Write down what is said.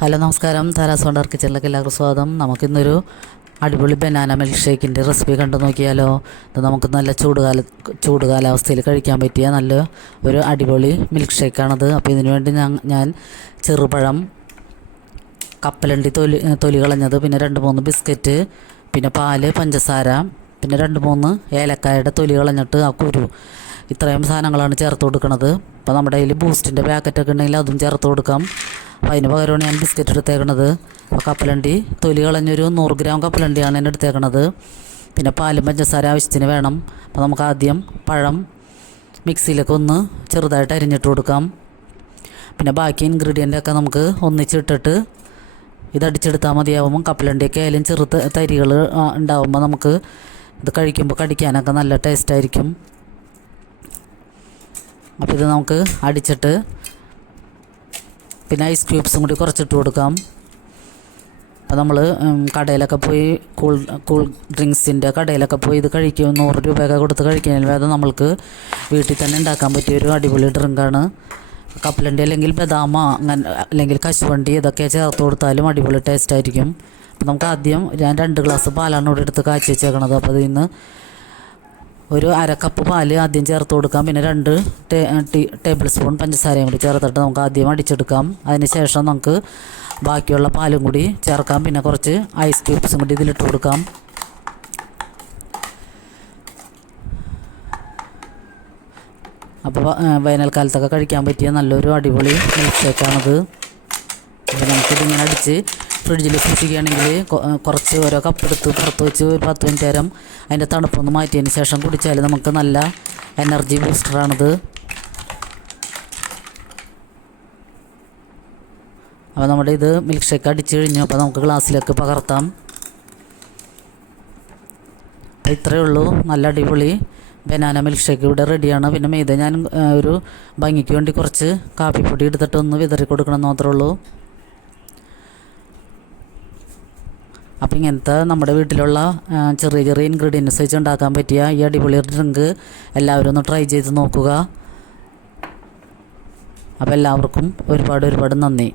Hello നമസ്കാരം, Tara's wonder കിച്ചണിലേക്ക് എല്ലാവർക്കും സ്വാഗതം. നമുക്കിന്നൊരു അടിപൊളി ബനാന മിൽക്ക് ഷേക്കിൻ്റെ റെസിപ്പി കണ്ടു നോക്കിയാലോ. ഇത് നമുക്ക് നല്ല ചൂട് കാലാവസ്ഥയിൽ കഴിക്കാൻ പറ്റിയ നല്ല ഒരു അടിപൊളി മിൽക്ക് ഷേക്കാണത്. അപ്പോൾ ഇതിനു വേണ്ടി ഞാൻ ചെറുപഴം, കപ്പലണ്ടി തൊലി കളഞ്ഞത്, പിന്നെ 2-3 ബിസ്ക്കറ്റ്, പിന്നെ പാല്, പഞ്ചസാര, പിന്നെ 2-3 ഏലക്കായുടെ തൊലി കളഞ്ഞിട്ട് ആ കുരു, ഇത്രയും സാധനങ്ങളാണ് ചേർത്ത് കൊടുക്കുന്നത്. അപ്പോൾ നമ്മുടെ കയ്യിൽ ബൂസ്റ്റിൻ്റെ പാക്കറ്റൊക്കെ ഉണ്ടെങ്കിൽ അതും ചേർത്ത് കൊടുക്കാം. അപ്പോൾ അതിന് പകരമാണ് ഞാൻ ബിസ്ക്കറ്റ് എടുത്തേക്കണത്. അപ്പോൾ കപ്പലണ്ടി തൊലി കളഞ്ഞൊരു 100 ഗ്രാം കപ്പലണ്ടിയാണ് ഞാൻ എടുത്തേക്കണത്. പിന്നെ പാലും പഞ്ചസാര ആവശ്യത്തിന് വേണം. അപ്പോൾ നമുക്ക് ആദ്യം പഴം മിക്സിയിലൊക്കെ ഒന്ന് ചെറുതായിട്ട് അരിഞ്ഞിട്ട് കൊടുക്കാം. പിന്നെ ബാക്കി ഇൻഗ്രീഡിയൻ്റൊക്കെ നമുക്ക് ഒന്നിച്ചിട്ടിട്ട് ഇതടിച്ചെടുത്താൽ മതിയാവുമ്പം കപ്പലണ്ടിയൊക്കെ ആയാലും തരികൾ ഉണ്ടാകുമ്പോൾ നമുക്ക് ഇത് കഴിക്കുമ്പോൾ കടിക്കാനൊക്കെ നല്ല ടേസ്റ്റായിരിക്കും. അപ്പോൾ ഇത് നമുക്ക് അടിച്ചിട്ട് പിന്നെ ഐസ് ക്യൂബ്സും കൂടി കുറച്ചിട്ട് കൊടുക്കാം. അപ്പോൾ നമ്മൾ കടയിലൊക്കെ പോയി കൂൾ ഡ്രിങ്ക്സിൻ്റെ കടയിലൊക്കെ പോയി ഇത് കഴിക്കും 100 രൂപയൊക്കെ കൊടുത്ത് കഴിക്കുന്നതിൽ ഭേദം നമ്മൾക്ക് വീട്ടിൽ തന്നെ ഉണ്ടാക്കാൻ പറ്റിയൊരു അടിപൊളി ഡ്രിങ്കാണ്. കപ്പലണ്ടി അല്ലെങ്കിൽ ബദാമ അല്ലെങ്കിൽ കശുവണ്ടി ഇതൊക്കെ ചേർത്ത് കൊടുത്താലും അടിപൊളി ടേസ്റ്റായിരിക്കും. അപ്പോൾ നമുക്ക് ആദ്യം ഞാൻ 2 ഗ്ലാസ് പാലാണ് ഇവിടെ എടുത്ത് കാച്ചി വെച്ചേക്കണത്. അപ്പോൾ അതിൽ നിന്ന് ഒരു 1/2 കപ്പ് പാല് ആദ്യം ചേർത്ത് കൊടുക്കാം. പിന്നെ 2 ടേബിൾ സ്പൂൺ പഞ്ചസാരയും കൂടി ചേർത്തിട്ട് നമുക്ക് ആദ്യം അടിച്ചെടുക്കാം. അതിന് ശേഷം നമുക്ക് ബാക്കിയുള്ള പാലും കൂടി ചേർക്കാം. പിന്നെ കുറച്ച് ഐസ് ക്യൂബ്സും കൂടി ഇതിലിട്ട് കൊടുക്കാം. അപ്പോൾ വേനൽക്കാലത്തൊക്കെ കഴിക്കാൻ പറ്റിയ നല്ലൊരു അടിപൊളി മിൽക്ക് ഷേക്കാണത്. അപ്പോൾ നമുക്കിതിങ്ങനെ അടിച്ച് ഫ്രിഡ്ജിൽ സൂക്ഷിക്കുകയാണെങ്കിൽ കുറച്ച് ഓരോ കപ്പ് എടുത്ത് പുറത്ത് വെച്ച് ഒരു 10 മിനിറ്റ് നേരം അതിൻ്റെ തണുപ്പൊന്ന് മാറ്റിയതിന് ശേഷം കുടിച്ചാൽ നമുക്ക് നല്ല എനർജി ബൂസ്റ്ററാണിത്. അപ്പോൾ നമ്മുടെ ഇത് മിൽക്ക് ഷേക്ക് അടിച്ച് കഴിഞ്ഞു. അപ്പോൾ നമുക്ക് ഗ്ലാസ്സിലേക്ക് പകർത്താം. അപ്പോൾ ഇത്രയേ ഉള്ളൂ, നല്ല അടിപൊളി ബനാന മിൽക്ക് ഷേക്ക് ഇവിടെ റെഡിയാണ്. പിന്നെ മൈദ ഞാൻ ഒരു ഭംഗിക്ക് വേണ്ടി കുറച്ച് കാപ്പിപ്പൊടി എടുത്തിട്ട് ഒന്ന് വിതറി കൊടുക്കണമെന്ന് മാത്രമേ ഉള്ളൂ. അപ്പോൾ ഇങ്ങനത്തെ നമ്മുടെ വീട്ടിലുള്ള ചെറിയ ചെറിയ ഇൻഗ്രീഡിയൻസ് വെച്ച് ഉണ്ടാക്കാൻ പറ്റിയ ഈ അടിപൊളി ഡ്രിങ്ക് എല്ലാവരും ഒന്ന് ട്രൈ ചെയ്ത് നോക്കുക. അപ്പോൾ എല്ലാവർക്കും ഒരുപാട് നന്ദി.